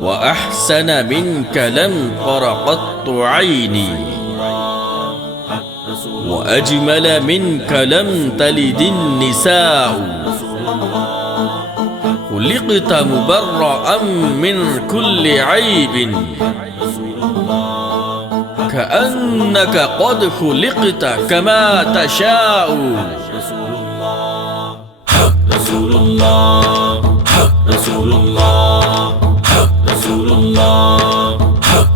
وأحسن منك لم تر قط عيني وأجمل منك لم تلد النساء خلقت مبرأ من كل عيب كأنك قد خلقت كما تشاء رسول اللہ رسول اللہ رسول اللہ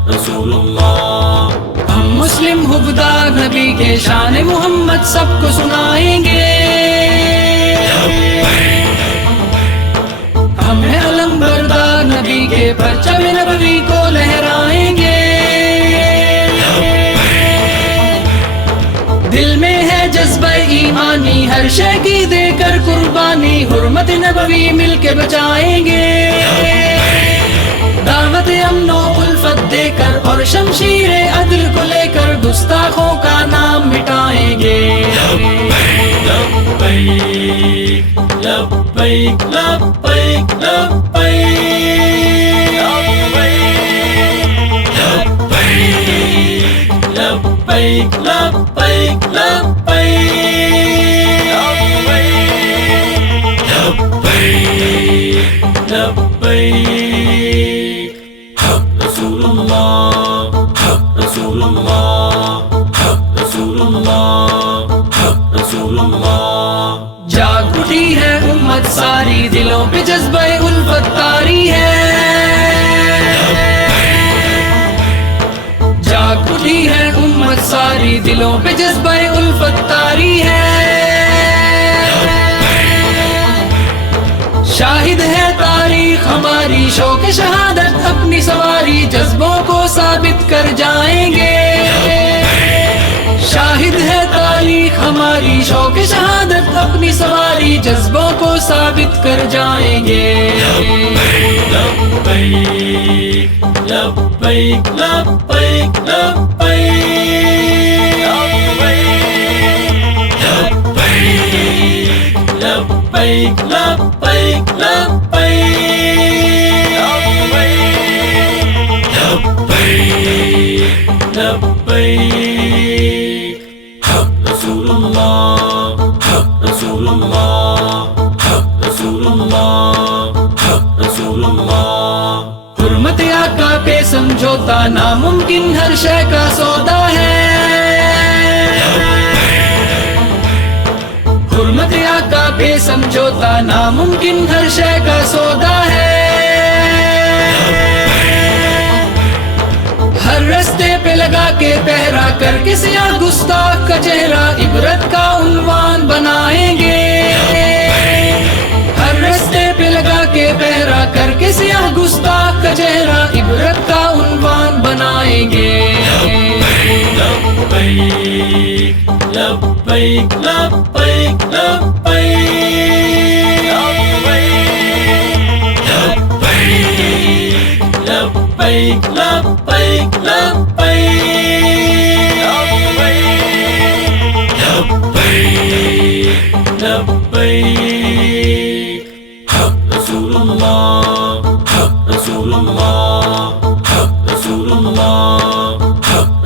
رسول اللہ. ہم مسلم حبدار نبی کے شان محمد سب کو سنائیں گے. ہم ہیں علمبردار نبی کے پرچم نبوی کو لہرائیں گے. دل میں ہے جذبہ ایمانی ہر شے کی دے کر قربانی حرمت نبوی مل کے بچائیں گے. دعوت امن و الفت دے کر اور شمشیر عدل کو لے کر گستاخوں کا نام مٹائیں گے. لبیک لبیک لبیک لبیک لبیک لبیک لبیک لبیک. رسول اللہ رسول اللہ رسول اللہ رسول اللہ. جاگ اٹھی ہے امت ساری دلوں پہ جذبہ الفت طاری ہے. جاگ اٹھی ہے امت ساری دلوں پہ جذبہ الفت طاری ہے. شاہد ہے تاریخ ہماری شوق شہادت اپنی سواری جذبوں کو ثابت کر جائیں گے. شاہد ہے تاریخ ہماری شوق شہادت اپنی سواری جذبوں کو ثابت کر جائیں گے. لبیک لبیک لبیک لبیک لبیک لبیک لبیک لبیک. رسول اللہ رسول اللہ رسول اللہ رسول اللہ. حرمت آقا پہ سمجھوتا ناممکن ہر شے کا سودا ہے. حرمت آقا پہ سمجھوتا ناممکن ہر شے کا سودا ہے. ہر رستے پہ لگا کے پہرا کر کے سیاہ گستاخ کا چہرہ عبرت کا عنوان بنائیں گے. ہر رستے پہ لگا کے پہرا کر کے سیاہ گستاخ کا چہرہ عبرت کا عنوان بنائیں گے. لبیک لبیک لبیک لبیک لبیک لبیک لبیک. رسول اللہ رسول اللہ رسول اللہ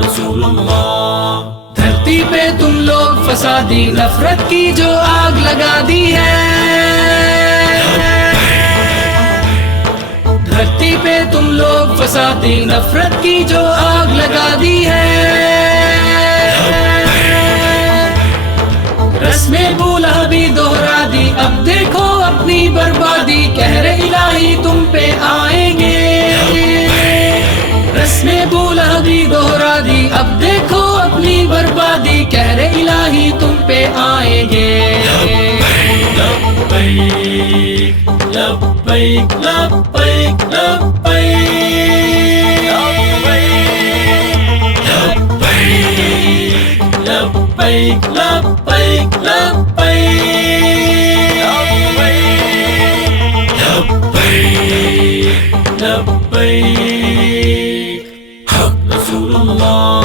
رسول اللہ. دھرتی پہ تم لوگ فسادی نفرت کی جو آگ لگا دی ہے. دھرتی پہ تم لوگ فسادی نفرت کی جو آگ لگا دی ہے. رسم بولا بھی دوہرا دی اب دیکھو اپنی بربادی قہر الہی تم پہ آئیں گے. رسم بولا بھی دوہرا دی اب دیکھو اپنی بربادی قہر الہی تم پہ آئیں گے. لبیک لبیک لبیک لبیک لبیک لبیک. رسول اللہ